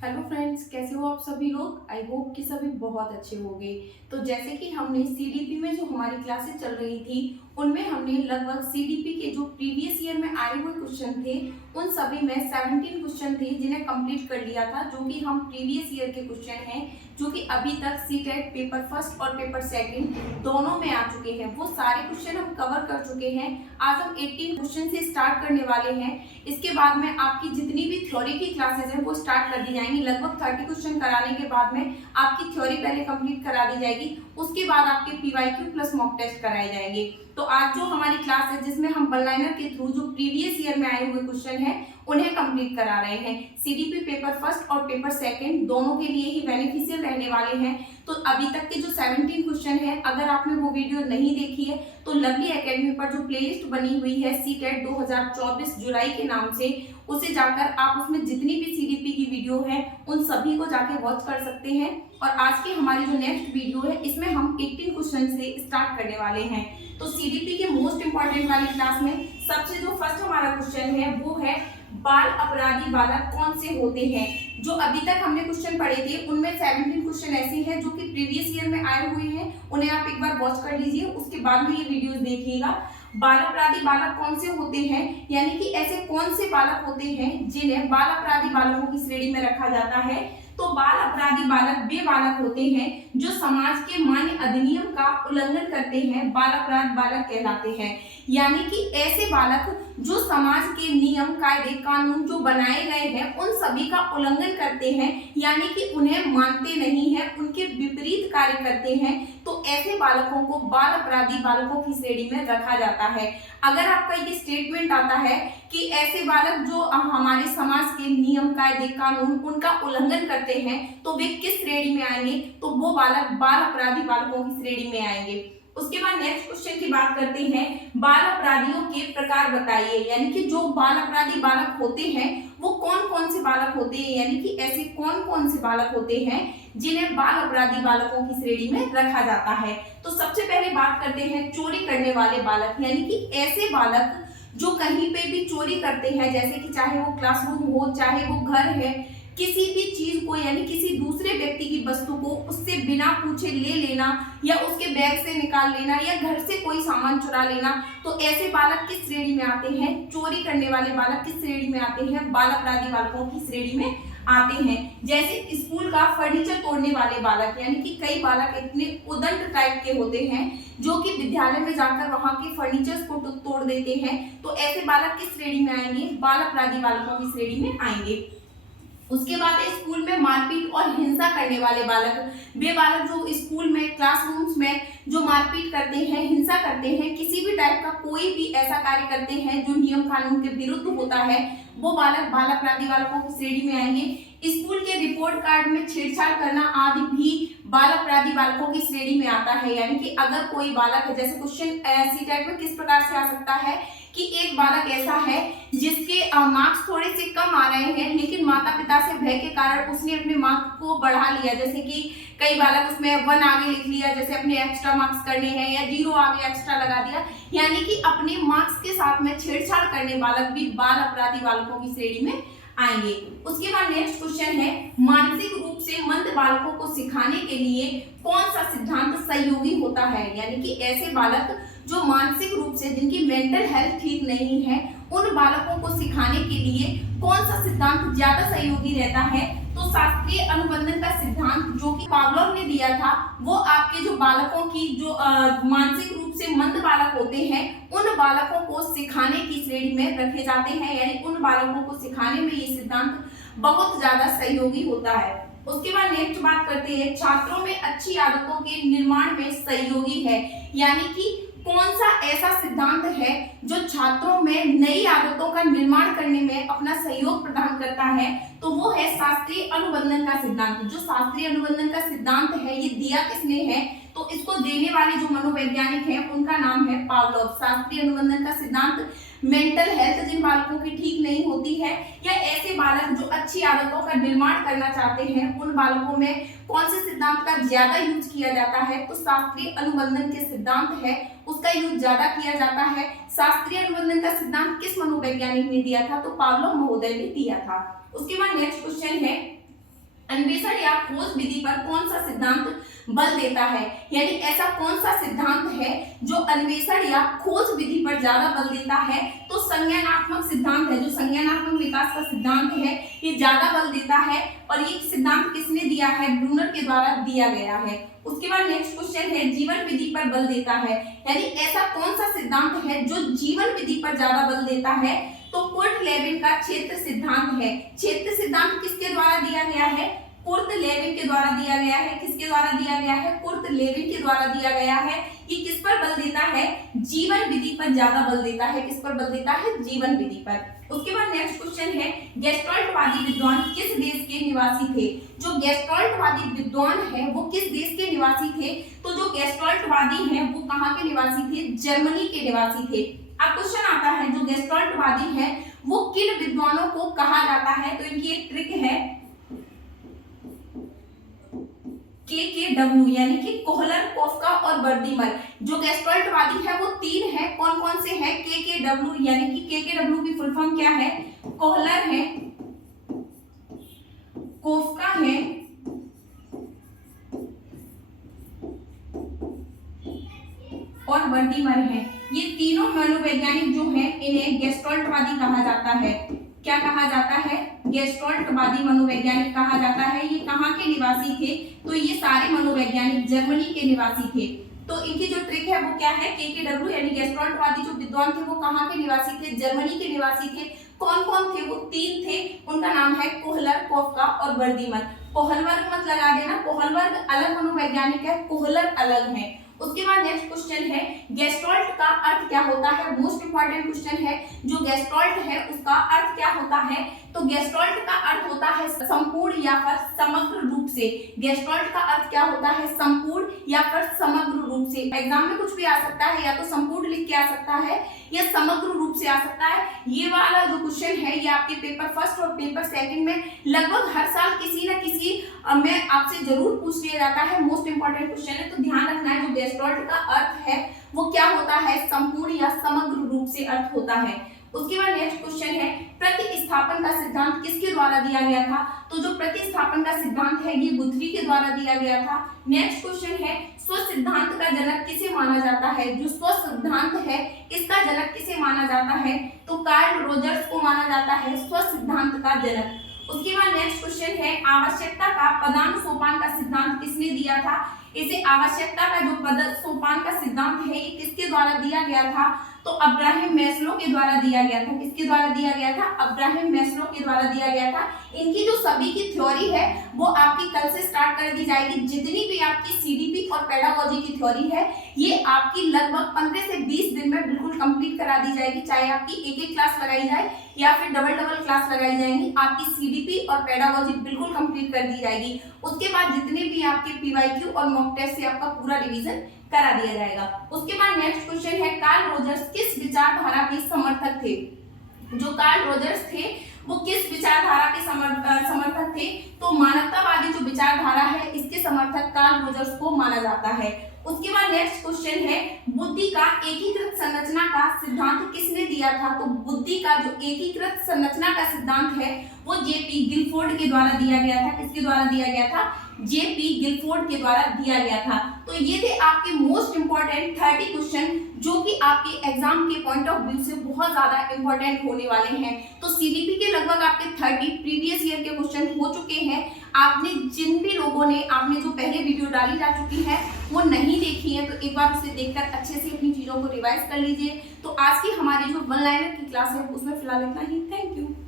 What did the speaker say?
Hello friends, कैसे हो आप सभी लोग। आई होप कि सभी बहुत अच्छे होंगे। तो जैसे कि हमने सीडीपी में जो हमारी क्लासेस चल रही थी उनमें हमने लगभग सीडीपी के जो प्रीवियस ईयर में आए हुए क्वेश्चन थे उन सभी में 17 क्वेश्चन थे जिन्हें कंप्लीट कर लिया था, जो कि हम प्रीवियस ईयर के क्वेश्चन हैं जो कि अभी तक सीटेट पेपर फर्स्ट और पेपर सेकंड दोनों में आ चुके हैं। वो सारे क्वेश्चन हम कवर कर चुके हैं। आज हम 18 क्वेश्चन से स्टार्ट करने वाले हैं। इसके बाद में आपकी जितनी भी थ्योरी की क्लासेस हैं वो स्टार्ट कर दी जाएंगी। लगभग 30 क्वेश्चन कराने के बाद में आपकी थ्योरी पहले कंप्लीट करा दी जाएगी, उसके बाद आपके पीवाईक्यू प्लस मॉक टेस्ट कराए जाएंगे। तो आज जो हमारी क्लास है जिसमें हम वन लाइनर के थ्रू जो प्रीवियस ईयर में आए हुए क्वेश्चन हैं उन्हें कंप्लीट करा रहे हैं। सीडीपी पेपर फर्स्ट और पेपर सेकंड दोनों के लिए ही बेनिफिशियल रहने वाले हैं। तो अभी तक के जो 17 क्वेश्चन हैं, अगर आपने वो वीडियो नहीं देखी है तो लवली एकेडमी पर जो प्लेलिस्ट बनी हुई है सीटेट 2024 जुलाई के नाम से, उसे जाकर आप उसमें जितनी भी सीडीपी की वीडियो है उन सभी को जाके वॉच कर सकते हैं। और आज की हमारी जो नेक्स्ट वीडियो है इसमें हम 18 क्वेश्चन से स्टार्ट करने वाले हैं। तो सीडीपी के मोस्ट इंपॉर्टेंट वाली क्लास में सबसे जो फर्स्ट हमारा क्वेश्चन है वो है बाल अपराधी बालक कौन से होते हैं। जो अभी तक हमने क्वेश्चन पढ़े थे उनमें 17 क्वेश्चन ऐसे हैं जो कि प्रीवियस ईयर में आए हुए हैं, उन्हें आप एक बार वॉच कर लीजिए, उसके बाद में ये वीडियोस देखिएगा। बाल अपराधी बालक कौन से होते हैं, यानी कि ऐसे कौन से बालक होते हैं जिन्हें बाल अपराधी बालकों की श्रेणी में रखा जाता है। तो बाल अपराधी बालक वे बालक होते हैं जो समाज के मान्य अधिनियम का उल्लंघन करते हैं, बाल अपराध बालक कहलाते हैं। यानी कि ऐसे बालक जो समाज के नियम कायदे कानून जो बनाए गए हैं उन सभी का उल्लंघन करते हैं, यानी कि उन्हें मानते नहीं है, उनके विपरीत कार्य करते हैं, तो ऐसे बालकों को बाल अपराधी बालकों की श्रेणी में रखा जाता है। अगर आपका ये स्टेटमेंट आता है कि ऐसे बालक जो हमारे समाज के नियम कायदे कानून उनका उल्लंघन करते हैं तो वे किस श्रेणी में आएंगे, तो वो बालक बाल अपराधी बालकों की श्रेणी में आएंगे। उसके बाद नेक्स्ट क्वेश्चन की बात करते हैं, बाल अपराधियों के प्रकार बताइए। यानी कि जो बाल अपराधी बालक होते हैं वो कौन कौन से बालक होते हैं, यानी कि ऐसे कौन कौन से बालक होते हैं जिन्हें बाल अपराधी बालकों की श्रेणी में रखा जाता है। तो सबसे पहले बात करते हैं चोरी करने वाले बालक, यानी कि ऐसे बालक जो कहीं पे भी चोरी करते हैं, जैसे कि चाहे वो क्लासरूम हो चाहे वो घर है, किसी भी चीज को यानी किसी दूसरे व्यक्ति की वस्तु को उससे बिना पूछे ले लेना या उसके बैग से निकाल लेना या घर से कोई सामान चुरा लेना, तो ऐसे बालक किस श्रेणी में आते हैं, चोरी करने वाले बालक किस श्रेणी में आते हैं, बाल अपराधी बालकों की श्रेणी में आते हैं। जैसे स्कूल का फर्नीचर तोड़ने वाले बालक, यानी कि कई बालक इतने उदंड टाइप के होते हैं जो कि विद्यालय में जाकर वहां के फर्नीचर्स को तोड़ देते हैं, तो ऐसे बालक किस श्रेणी में आएंगे, बाल अपराधी बालकों की श्रेणी में आएंगे। उसके बाद स्कूल में मारपीट और हिंसा करने वाले बालक, वे बालक जो स्कूल में क्लासरूम्स में जो मारपीट करते हैं, हिंसा करते हैं, किसी भी टाइप का कोई भी ऐसा कार्य करते हैं जो नियम कानून के विरुद्ध होता है, वो बालक बाल अपराधी बालकों की श्रेणी में आएंगे। स्कूल के रिपोर्ट कार्ड में छेड़छाड़ करना आदि भी बाल अपराधी बालकों की श्रेणी में आता है। यानी कि अगर कोई बालक है, जैसे क्वेश्चन सी टाइप में किस प्रकार से आ सकता है कि एक बालक ऐसा है जिसके मार्क्स थोड़े से कम आ रहे हैं लेकिन माता पिता से भय के कारण उसने अपने मार्क्स को बढ़ा लिया, जैसे कि कई बालक उसमें 1 आगे लिख लिया, जैसे अपने एक्स्ट्रा मार्क्स करने हैं, या 0 आगे एक्स्ट्रा लगा दिया, यानी कि अपने मार्क्स के साथ में छेड़छाड़ करने बालक भी बाल अपराधी बालकों की श्रेणी में आएंगे। उसके बाद नेक्स्ट क्वेश्चन है, मानसिक रूप से मंद बालकों को सिखाने के लिए कौन सा सिद्धांत सहयोगी होता है। यानी कि ऐसे बालक जो मानसिक रूप से जिनकी मेंटल हेल्थ ठीक नहीं है उन बालकों को सिखाने के लिए कौन सा सिद्धांत ज्यादा सहयोगी रहता है, तो शास्त्रीय अनुबंधन का सिद्धांत जो कि पावलोव ने दिया था, वो आपके जो बालकों की जो मानसिक रूप से मंद बालक होते हैं उन बालकों को सिखाने की श्रेणी में रखे जाते हैं, यानी उन बालकों को सिखाने में ये सिद्धांत बहुत ज्यादा सहयोगी होता है। उसके बाद नेक्स्ट बात करते हैं, छात्रों में अच्छी आदतों के निर्माण में सहयोगी है। यानी कि कौन सा ऐसा सिद्धांत है जो छात्रों में नई आदतों का निर्माण करने में अपना सहयोग प्रदान करता है, तो वो है शास्त्रीय अनुबंधन का सिद्धांत। जो शास्त्रीय अनुबंधन का सिद्धांत है ये दिया किसने है, तो इसको देने वाले जो मनोवैज्ञानिक हैं उनका नाम है पावलोव। शास्त्रीय अनुबंधन का सिद्धांत मेंटल हेल्थ जिन बालकों की ठीक नहीं होती है या ऐसे बालक जो अच्छी आदतों का निर्माण करना चाहते हैं उन बालकों में कौन से सिद्धांत का ज्यादा यूज किया जाता है, तो शास्त्रीय अनुबंधन के सिद्धांत है उसका यूज ज्यादा किया जाता है। शास्त्रीय अनुबंधन का सिद्धांत किस मनोवैज्ञानिक ने दिया था, तो पावलोव महोदय ने दिया था। उसके बाद नेक्स्ट क्वेश्चन है, खोज विधि पर कौन सा सिद्धांत बल देता है, यानी ऐसा कौन सा सिद्धांत है जो अन्वेषण या खोज विधि पर ज्यादा बल देता है। तो संज्ञानात्मक सिद्धांत है, जो संज्ञानात्मक विकास का सिद्धांत है ये ज्यादा बल देता है। और ये सिद्धांत किसने दिया है, ब्रूनर के द्वारा दिया गया है। उसके बाद नेक्स्ट क्वेश्चन है जीवन विधि पर बल देता है, यानी ऐसा कौन सा सिद्धांत है जो जीवन विधि पर ज्यादा बल देता है। तो कुर्ट लेविन का क्षेत्र सिद्धांत है। क्षेत्र सिद्धांत किसके द्वारा दिया गया है, कुर्ट लेविन के द्वारा दिया गया है। किसके द्वारा दिया गया है, कुर्ट लेविन के द्वारा दिया गया है। ये किस पर बल देता है, जीवन विधि पर ज्यादा बल देता है। किस पर बल देता है, जीवन विधि पर। उसके बाद नेक्स्ट क्वेश्चन है गेस्टाल्टवादी विद्वान किस देश के निवासी थे। जो गेस्टाल्टवादी विद्वान है वो किस देश के निवासी थे। तो जो गेस्टाल्टवादी हैं वो कहाँ के निवासी थे, जर्मनी के निवासी थे। अब क्वेश्चन आता है जो गेस्टाल्टवादी है वो किन विद्वानों को कहा जाता है। तो इनकी एक ट्रिक है KKW, यानी कि कोहलर, कोफ्का और बर्दीमर। जो गेस्टाल्टवादी है वो तीन है, कौन कौन से हैं, KKW, यानी कि KKW की फुल फॉर्म क्या है, कोहलर है, कोफ्का है और बर्दीमर है। ये तीनों मनोवैज्ञानिक जो हैं इन्हें गेस्टाल्टवादी कहा जाता है। क्या कहा जाता है, गेस्टाल्टवादी मनोवैज्ञानिक कहा जाता है। ये कहाँ के निवासी थे, तो ये सारे मनोवैज्ञानिक जर्मनी के निवासी थे। तो इनकी जो ट्रिक है वो क्या है, KKW यानी गेस्टाल्टवादी जो विद्वान थे वो कहाँ के निवासी थे, जर्मनी के निवासी थे। कौन कौन थे, वो तीन थे, उनका नाम है कोहलर, कोफ्का और बर्दीमर। कोहलवर्ग मत लगा देना, कोहलवर्ग अलग मनोवैज्ञानिक है, कोहलर अलग है। उसके बाद नेक्स्ट क्वेश्चन है गेस्टाल्ट का अर्थ क्या होता है। मोस्ट इंपॉर्टेंट क्वेश्चन है, जो गेस्टाल्ट है उसका अर्थ क्या होता है। तो गेस्टाल्ट का अर्थ होता है संपूर्ण या फिर समग्र रूप से। गेस्टाल्ट का अर्थ क्या होता है, संपूर्ण या फिर समग्र रूप से। एग्जाम में कुछ भी आ सकता है, या तो संपूर्ण लिख के आ सकता है या समग्र रूप से आ सकता है। ये वाला जो क्वेश्चन है ये आपके पेपर फर्स्ट और पेपर सेकंड में लगभग हर साल किसी न किसी में आपसे जरूर पूछ लिया जाता है। मोस्ट इंपॉर्टेंट क्वेश्चन है, तो ध्यान रखना है। जो गेस्टाल्ट का अर्थ है वो क्या होता है, संपूर्ण या समग्र रूप से अर्थ होता है। उसके बाद नेक्स्ट क्वेश्चन है प्रतिस्थापन का सिद्धांत किसके द्वारा दिया गया था। तो जो प्रतिस्थापन का सिद्धांत है ये गुथरी के द्वारा दिया गया था। नेक्स्ट क्वेश्चन है स्व सिद्धांत का जनक किसे माना जाता है। जो स्व सिद्धांत है इसका जनक किसे माना जाता है, तो कार्ल रोजर्स को माना जाता है स्व सिद्धांत का जनक। उसके बाद नेक्स्ट क्वेश्चन है आवश्यकता का पदानुसोपान का सिद्धांत किसने दिया था। इसे आवश्यकता का जो पदानुसोपान का सिद्धांत है ये किसके द्वारा दिया गया था, तो अब्राहम मैस्लो के द्वारा दिया गया था। किसके द्वारा दिया गया था, अब्राहम मैस्लो के द्वारा दिया गया था। इनकी जो सभी की थ्योरी है वो आपकी कल से स्टार्ट कर दी जाएगी। जितनी भी आपकी सीडीपी और पेडागोजी की थ्योरी है ये आपकी लगभग 15 से 20 दिन में बिल्कुल कंप्लीट करा दी जाएगी। चाहे आपकी एक क्लास लगाई जाए या फिर डबल क्लास लगाई जाएंगी, आपकी सीडीपी और पेडागोजी बिल्कुल कंप्लीट कर दी जाएगी। उसके बाद जितने भी आपके पीवाईक्यू और मॉक टेस्ट से आपका पूरा रिवीजन करा दिया जाएगा। उसके बाद नेक्स्ट क्वेश्चन है कार्ल रोजर्स किस विचारधारा के समर्थक थे। जो कार्ल रोजर्स थे वो किस विचारधारा के समर्थक थे, तो मानवतावादी जो विचारधारा है इसके समर्थक कार्ल रोजर्स को माना जाता है। उसके बाद नेक्स्ट क्वेश्चन है बुद्धि का एकीकृत संरचना का सिद्धांत किसने दिया था। तो बुद्धि का जो एकीकृत संरचना का सिद्धांत है वो जेपी गिलफोर्ड के द्वारा दिया गया था। किसके द्वारा दिया गया था, जेपी गिलफोर्ड के द्वारा दिया गया था। तो ये थे आपके मोस्ट इंपॉर्टेंट 30 क्वेश्चन जो कि आपके एग्जाम के पॉइंट ऑफ व्यू से बहुत ज्यादा इंपॉर्टेंट होने वाले हैं। तो सीडीपी के लगभग आपके 30 प्रीवियस ईयर के क्वेश्चन हो चुके हैं। आपने जिन भी लोगों ने आपने जो पहले वीडियो डाली जा चुकी है वो नहीं देखी है तो एक बार उसे देखकर अच्छे से अपनी चीजों को रिवाइज कर लीजिए। तो आज की हमारी जो वन लाइनर की क्लास है उसमें फिलहाल इतना ही। Thank you.